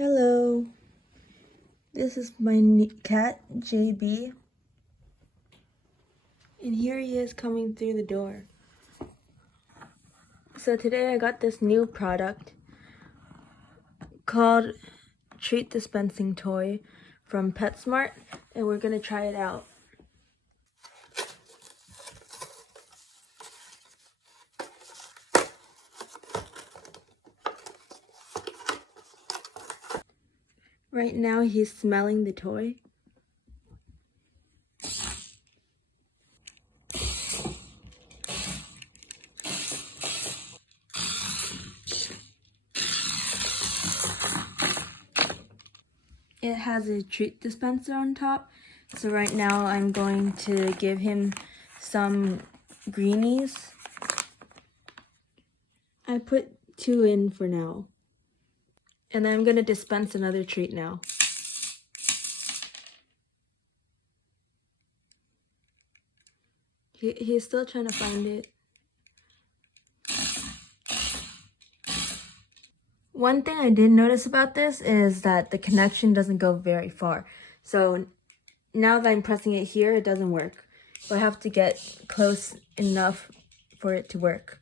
Hello, this is my cat, JB, and here he is coming through the door. So today I got this new product called treat dispensing toy from PetSmart, and we're gonna try it out. Right now he's smelling the toy. It has a treat dispenser on top, so right now I'm going to give him some greenies. I put 2 in for now, and then I'm going to dispense another treat now. He's still trying to find it. One thing I did notice about this is that the connection doesn't go very far. So now that I'm pressing it here, it doesn't work. So I have to get close enough for it to work.